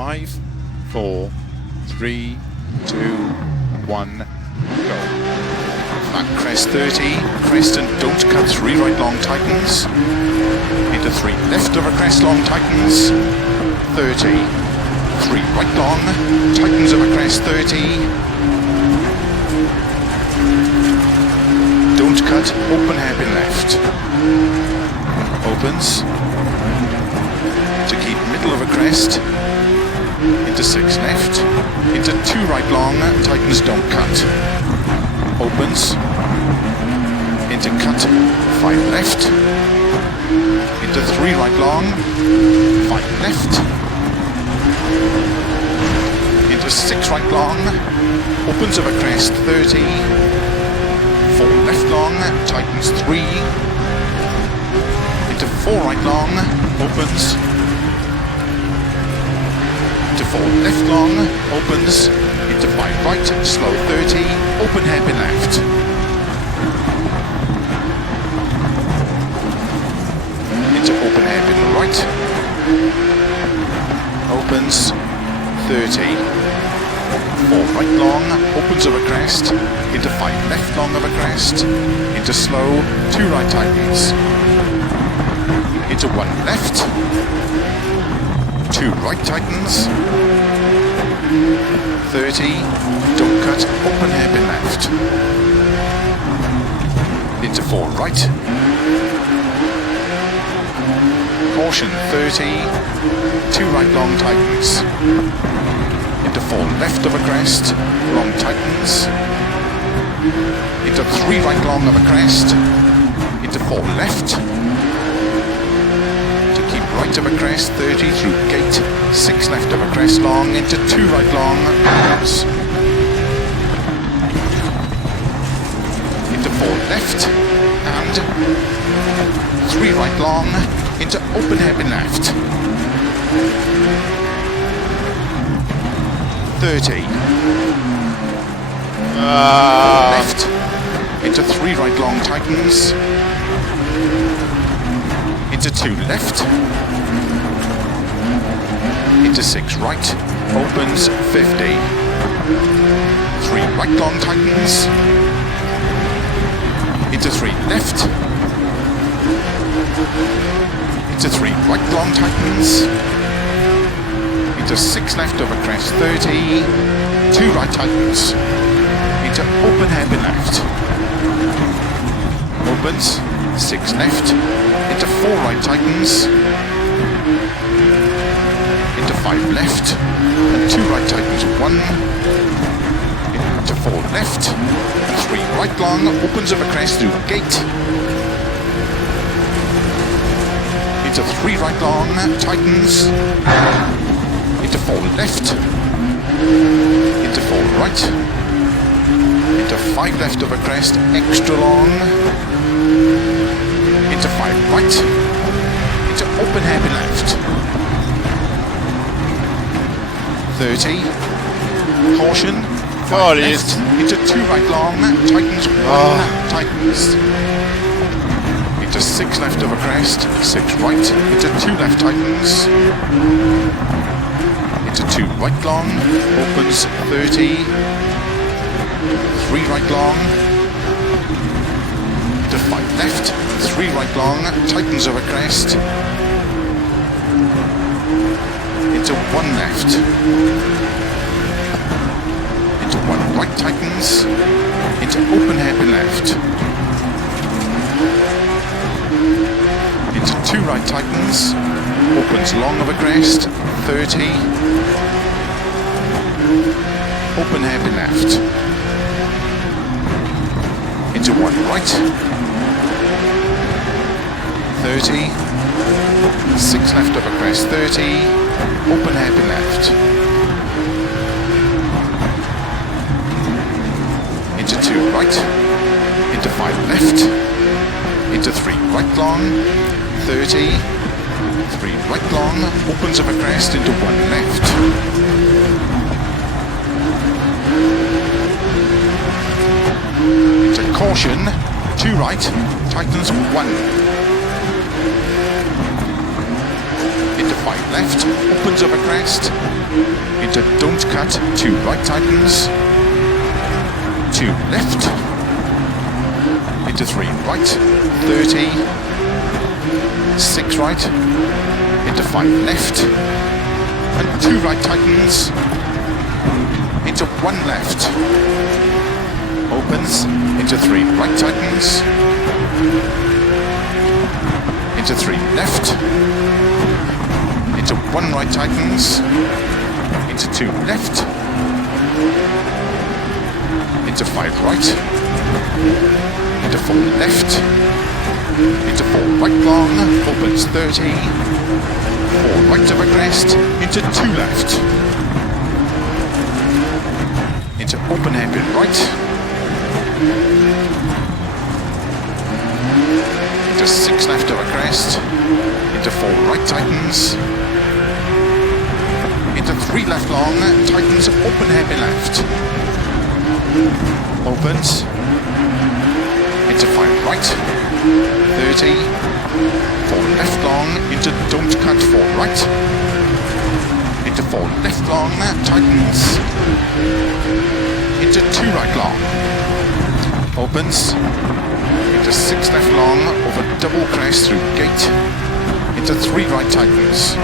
5, 4, 3, 2, 1, go. Flat crest 30, crest and don't cut 3 right long tightens. Into 3 left of a crest long tightens. 30, 3 right long, tightens of a crest 30. Don't cut, open hairpin left. Opens. To keep middle of a crest. Into 6 left. Into 2 right long, tightens, don't cut. Opens. Into cut, 5 left. Into 3 right long, 5 left. Into 6 right long, opens of a crest 30. 4 left long, tightens 3. Into 4 right long, opens. Into 4 left long, opens. Into 5 right, slow 30, open hairpin left. Into open hairpin right. Opens 30. 4 right long, opens of a crest, into 5 left long of a crest, into slow, 2 right tightens, into 1 left, 2 right tightens, 30, don't cut, open hairpin left, into 4 right, caution 30, 2 right long tightens, into 4 left of a crest, long tightens, into 3 right long of a crest, into 4 left, to keep right of a crest, 30 through gate, 6 left of a crest long, into 2 right long, pass, into 4 left, and 3 right long, into open hairpin left. 30. Left. Into 3 right long tightens. Into 2 left. Into 6 right. Opens 50. 3 right long tightens. Into 3 left. Into 3 right long tightens. Into 6 left of a crest 30, 2 right tightens, into open hairpin left, opens, 6 left, into 4 right tightens, into 5 left, and 2 right tightens 1, into 4 left, and 3 right long, opens of a crest through gate, into 3 right long, tightens, into 4 left, into 4 right, into 5 left of a crest, extra long, into 5 right, into open hairpin left, 30, caution, 5 left, into 2 right long, tightens 1, tightens, into 6 left of a crest, 6 right, into 2 left tightens, into 2 right long, opens 30, 3 right long, into 5 left, 3 right long, tightens of a crest, into 1 left, into 1 right tightens, into open hairpin left, into 2 right tightens, opens long of a crest, 30, open hairpin left, into 1 right, 30, 6 left of a crest, 30, open hairpin left, into 2 right, into 5 left, into 3 right long, 30, 3 right long, opens of a crest into 1 left. Into caution, 2 right, tightens 1. Into 5 left. left, opens over crest, into don't cut, 2 right tightens, 2 left, into 3 right, 30, 6 right, into 5 left, and 2 right tightens, into 1 left, opens, into 3 right tightens, into 3 left, into 1 right tightens, into 2 left, into 5 right, into 4 left, into 4 right long, opens 30, 4 right over crest, into 2 left, into open hairpin right, into 6 left over crest, into 4 right tightens, into 3 left long, tightens, open hairpin left, opens, into 5 right, 30, 4 left long, into don't cut, 4 right, into 4 left long, tightens, into 2 right long, opens, into 6 left long, over double crest through gate, into 3 right tightens,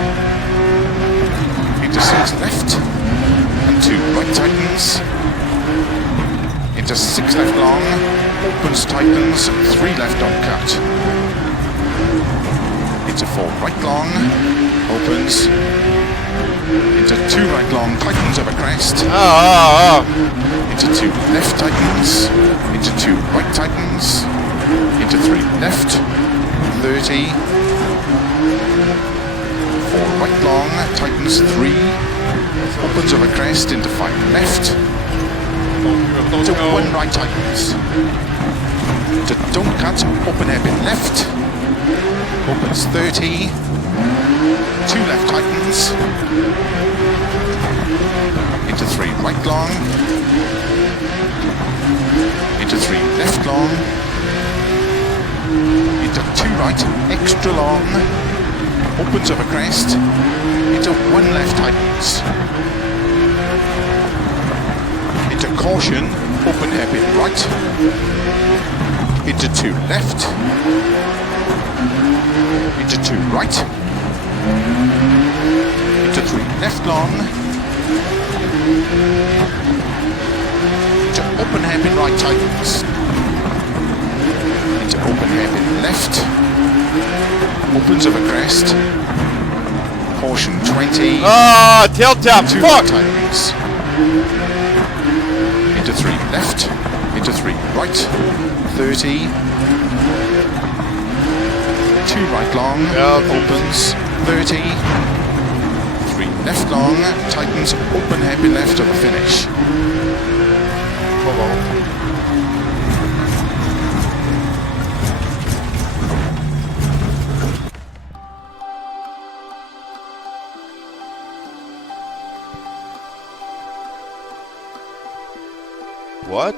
into 6 left, and 2 right tightens, into 6 left long, opens tightens, 3 left don't cut, into 4 right long, opens, into 2 right long, tightens over crest, into 2 left tightens, into 2 right tightens, into 3 left, 30, 4 right long, tightens 3, opens over crest, into 5 left, into 1 right tightens, into don't cut, open hairpin left, opens 30, 2 left tightens, into 3 right long, into 3 left long, into 2 right extra long, opens over crest, into 1 left tightens, into caution, open hairpin right, into 2 left, into 2 right, into 3 left long, into open hairpin right tightens, into open hairpin left, opens over crest, caution 20, tail tap, 2 fuck! right tightens, into 3 left, into 3 right, 30, 2 right long, opens, 30, 3 left long, tightens, open hairpin left at the finish. What?